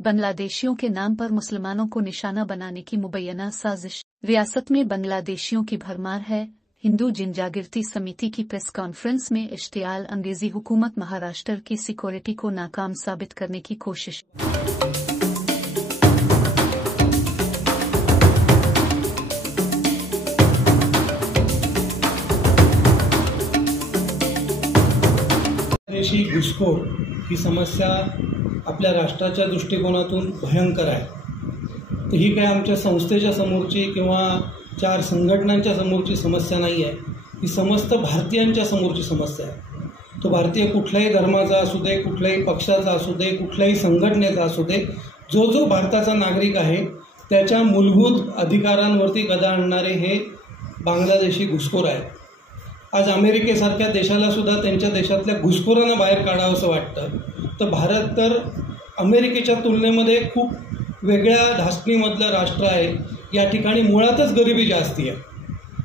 बांग्लादेशियों के नाम पर मुसलमानों को निशाना बनाने की मुबैना साजिश। रियासत में बांग्लादेशियों की भरमार है। हिंदू जनजागृति समिति की प्रेस कॉन्फ्रेंस में इश्तियाल अंगेजी। हुकूमत महाराष्ट्र की सिक्योरिटी को नाकाम साबित करने की कोशिश। देशी घुसखोर ही समस्या आपल्या राष्ट्राच्या दृष्टिकोनातून भयंकर आहे। तर ही काय आमच्या संस्थेच्या समोरची किंवा 4 संघटनांच्या समोरची समस्या नाही आहे, ही समस्त भारतीयांच्या समोरची समस्या आहे। तो भारतीय कुठल्याही धर्माचा असू दे, कुठल्याही पक्षाचा असू दे, कुठल्याही संघटनेचा असू दे, जो भारताचा नागरिक आहे त्याच्या मूलभूत अधिकारांवरती गदा आणणारे हे बांगलादेशी घुसखोर आहेत। आज अमेरिकेसारख्या देशाला सुद्धा त्यांच्या देशातल्या घुसखोरांना बाहेर काढावंसं वाटतं, तर भारत तर अमेरिकेच्या तुलनेमध्ये खूप वेगळ्या धास्तीमधलं राष्ट्र आहे। या ठिकाणी मुळातच गरिबी जास्ती आहे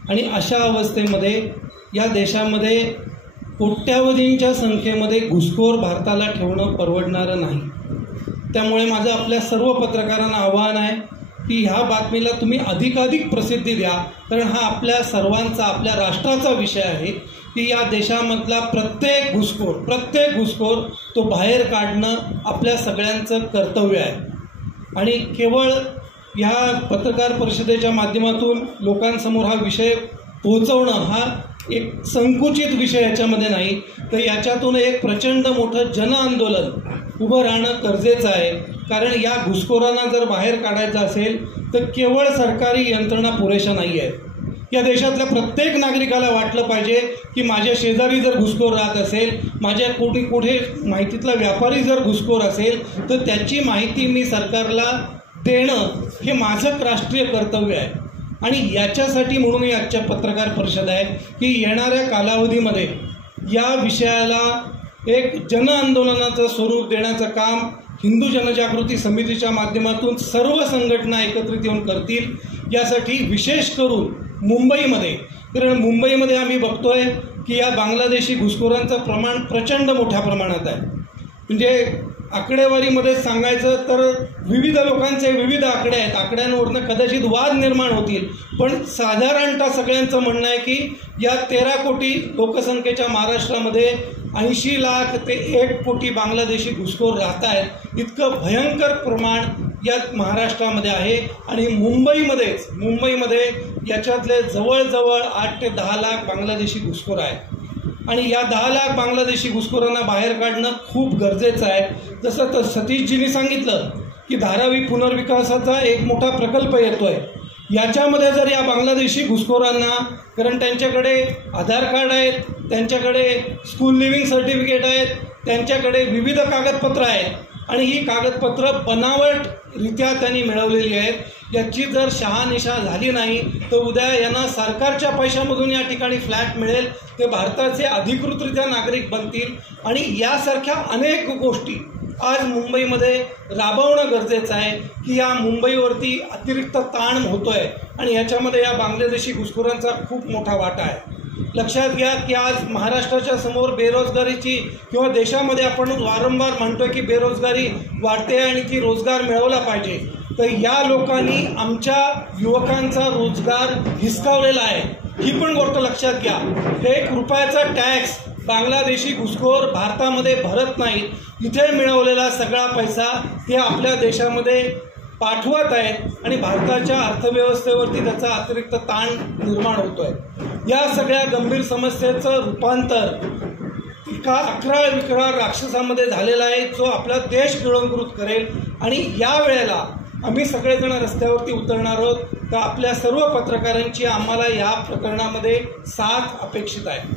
आणि अशा अवस्थेमध्ये या देशामध्ये कोट्यावधींच्या संख्येमध्ये घुसखोर भारताला ठेवणं परवडणारं नाही। त्यामुळे माझं आपल्या सर्व पत्रकारांना आवाहन आहे की ह्या बातमीला तुम्ही अधिकाधिक प्रसिद्धी द्या, कारण हा आपल्या सर्वांचा, आपल्या राष्ट्राचा विषय आहे की या देशामधला प्रत्येक घुसखोर तो बाहेर काढणं आपल्या सगळ्यांचं कर्तव्य आहे। आणि केवळ ह्या पत्रकार परिषदेच्या माध्यमातून लोकांसमोर हा विषय पोहोचवणं हा एक संकुचित विषय याच्यामध्ये नाही, तर याच्यातून एक प्रचंड मोठं जनआंदोलन उभं राहणं गरजेचं आहे। कारण या घुसखोरांना जर बाहेर काढायचं असेल तर केवळ सरकारी यंत्रणा पुरेशा नाही आहेत। या देशातल्या प्रत्येक नागरिकाला वाटलं पाहिजे की माझ्या शेजारी जर घुसखोर राहत असेल, माझ्या कुठे माहितीतला व्यापारी जर घुसखोर असेल तर त्याची माहिती मी सरकारला देणं हे माझं राष्ट्रीय कर्तव्य आहे। आणि याच्यासाठी म्हणून आजच्या पत्रकार परिषद आहे की येणाऱ्या कालावधीमध्ये या विषयाला एक जनआंदोलनाचं स्वरूप देण्याचं काम हिंदू जनजागृती समितीच्या माध्यमातून सर्व संघटना एकत्रित येऊन करतील। यासाठी विशेष करून मुंबईमध्ये, कारण मुंबईमध्ये आम्ही बघतोय की या बांगलादेशी घुसखोरांचं प्रमाण प्रचंड मोठ्या प्रमाणात आहे। म्हणजे आकडेवारीमध्ये सांगायचं तर विविध लोकांचे विविध आकडे आहेत, आकड्यांवरनं कदाचित वाद निर्माण होतील, पण साधारणतः सगळ्यांचं म्हणणं आहे की या 13 कोटी लोकसंख्येच्या महाराष्ट्रामध्ये 80 लाख ते 1 कोटी बांगलादेशी घुसखोर राहत आहेत। इतकं भयंकर प्रमाण या महाराष्ट्रामध्ये आहे। आणि मुंबईमध्ये याच्यातले जवळजवळ 8 ते 10 लाख बांगलादेशी घुसखोर आहेत आणि या 10 लाख बांगलादेशी घुसखोरांना बाहेर काढणं खूप गरजेचं आहे। जसं तर सतीशजींनी सांगितलं की धारावी पुनर्विकासाचा एक मोठा प्रकल्प येतोय, याच्यामध्ये जर या बांगलादेशी घुसखोरांना, कारण त्यांच्याकडे आधार कार्ड आहेत, त्यांच्याकडे स्कूल लिव्हिंग सर्टिफिकेट आहेत, त्यांच्याकडे विविध कागदपत्र आहेत आणि ही कागदपत्र बनावटरित्या त्यांनी मिळवलेली आहेत, याची जर शहानिशा झाली नाही तर उद्या यांना सरकारच्या पैशामधून या ठिकाणी फ्लॅट मिळेल, ते भारताचे अधिकृतरित्या नागरिक बनतील आणि यासारख्या अनेक गोष्टी आज मुंबईमध्ये राबवणं गरजेचं आहे की या मुंबईवरती अतिरिक्त ताण होतोय आणि याच्यामध्ये या बांगलादेशी घुसखोरांचा खूप मोठा वाटा आहे। लक्षात घ्या की आज महाराष्ट्राच्या समोर बेरोजगारीची किंवा देशामध्ये आपण वारंवार म्हणतोय की बेरोजगारी वाढते आणि ती रोजगार मिळवला पाहिजे, तर या लोकांनी आमच्या युवकांचा रोजगार हिसकावलेला आहे। ही पण गोष्ट लक्षात घ्या। 1 रुपयाचा टॅक्स बांगलादेशी घुसखोर भारतामध्ये भरत नाहीत। इथे मिळवलेला सगळा पैसा ते आपल्या देशामध्ये पाठवत आहेत आणि भारताच्या अर्थव्यवस्थेवरती त्याचा अतिरिक्त ताण निर्माण होतोय। या सगळ्या गंभीर समस्येचं रूपांतर एका 11 राक्षसामध्ये झालेला आहे, जो आपला देश गिळंकृत करेल। आणि या वेळेला आम्ही सगळेजण रस्त्यावरती उतरणार आहोत, तर आपल्या सर्व पत्रकारांची आम्हाला या प्रकरणामध्ये साथ अपेक्षित आहे।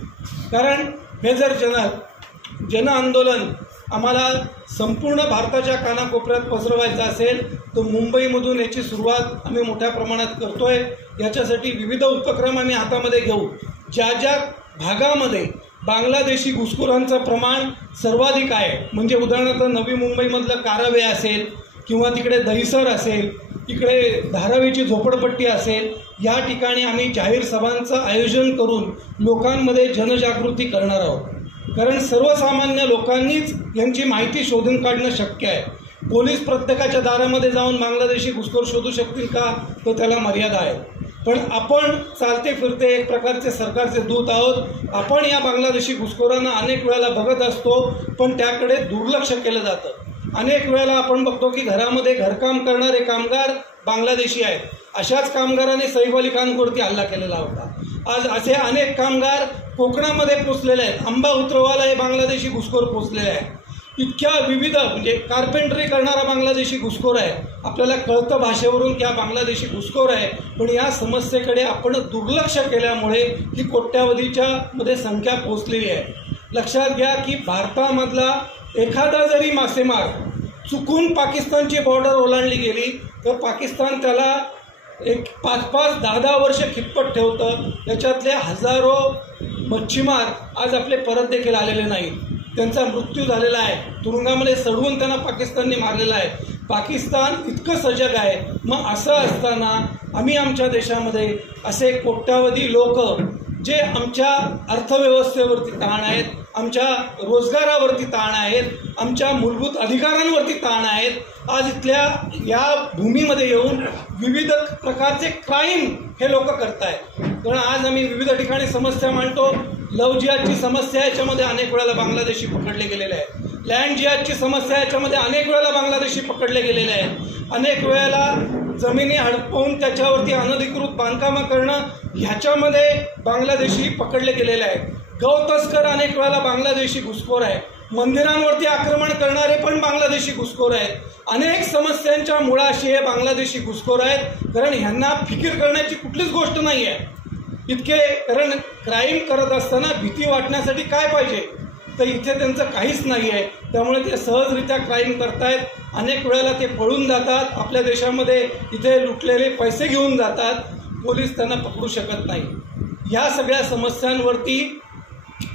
कारण हे जर जन आंदोलन आम्हाला संपूर्ण भारताच्या कानाकोपऱ्यात पसरवायचं असेल तर मुंबईमधून याची सुरुवात आम्ही मोठ्या प्रमाणात करतोय। याच्यासाठी विविध उपक्रम आम्ही हातामध्ये घेऊ। ज्या भागामध्ये बांगलादेशी घुसखोरांचं प्रमाण सर्वाधिक आहे, म्हणजे उदाहरणार्थ नवी मुंबईमधलं कारावे असेल किंवा तिकडे दहिसर असेल, इकडे धारावीची झोपडपट्टी असेल, या ठिकाणी आम्ही जाहीर सभांचं आयोजन करून लोकांमध्ये जनजागृती करणार आहोत। कारण सर्वसामान्य लोकांनीच यांची माहिती शोधून काढणं शक्य आहे। पोलीस प्रत्येकाच्या दारामध्ये जाऊन बांगलादेशी घुसखोर शोधू शकतील का, तो त्याला मर्यादा आहे. पण आपण चालते फिरते एक प्रकारचे सरकारचे दूत आहोत. आपण या बांगलादेशी घुसखोरांना अनेक वेळेला बघत असतो, पण त्याकडे दुर्लक्ष केलं जातं. अनेक वेळेला आपण बघतो की घरामध्ये घरकाम करणारे कामगार बांगलादेशी आहेत. अशाच कामगारांनी सैफ अली खानवरती हल्ला केलेला होता. आज असे अनेक कामगार कोकणामध्ये पोचलेले आहेत. अंबा उतरवाला हे बांगलादेशी घुसखोर पोचलेले आहेत. इतक्या विविध म्हणजे कार्पेंटरी करणारा बांगलादेशी घुसखोर आहे. आपल्याला कळतं भाषेवरून की हा बांगलादेशी घुसखोर आहे. पण या समस्येकडे आपण दुर्लक्ष केल्यामुळे ही कोट्यावधीच्या मध्ये संख्या पोचलेली आहे. लक्षात घ्या की भारतामधला एखादा जरी मासेमार चुकून पाकिस्तानची बॉर्डर ओलांडली गेली तर पाकिस्तान त्याला एक 5-5, 10-10 वर्ष खितपत ठेवतं. त्याच्यातले हजारो मच्छीमार आज आपले परत देखील आलेले नाहीत. त्यांचा मृत्यू झालेला आहे. तुरुंगामध्ये सडवून त्यांना पाकिस्तानने मारलेला आहे. पाकिस्तान इतकं सजग आहे. मग असं असताना आम्ही आमच्या देशामध्ये असे कोट्यावधी लोक जे आमच्या अर्थव्यवस्थेवरती ताण आहेत, आमच्या रोजगारावरती ताण आहेत, आमच्या मूलभूत अधिकारांवरती ताण आहेत, आज इथल्या या भूमीमध्ये येऊन विविध प्रकारचे क्राईम हे लोक करतायत. कारण आज आम्ही विविध ठिकाणी समस्या मांडतो. लव्ह जिहादची समस्या याच्यामध्ये अनेक वेळेला बांगलादेशी पकडले गेलेले आहेत. लँड जिहादची समस्या याच्यामध्ये अनेक वेळेला बांगलादेशी पकडले गेलेले आहेत. अनेक वेळेला जमिनी हडपवून त्याच्यावरती अनधिकृत बांधकामं करणं ह्याच्यामध्ये बांगलादेशी पकडले गेलेले आहेत. गौतस्कर अनेक वेळेला बांगलादेशी घुसखोर आहे. मंदिरांवरती आक्रमण करणारे पण बांगलादेशी घुसखोर आहेत. अनेक समस्यांच्या मुळाशी हे बांगलादेशी घुसखोर आहेत. कारण ह्यांना फिकीर करण्याची कुठलीच गोष्ट नाही आहे इतके. कारण क्राईम करत असताना भीती वाटण्यासाठी काय पाहिजे, तर इथे त्यांचं काहीच नाही आहे. त्यामुळे ते सहजरित्या क्राईम करतायत. अनेक वेळेला ते पळून जातात. आपल्या देशामध्ये इथे लुटलेले पैसे घेऊन जातात. पोलीस त्यांना पकडू शकत नाही. या सगळ्या समस्यांवरती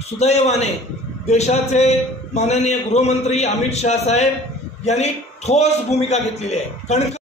सुदैवाने देशाचे माननीय गृहमंत्री अमित शाह साहेब यांनी ठोस भूमिका घेतलेली आहे.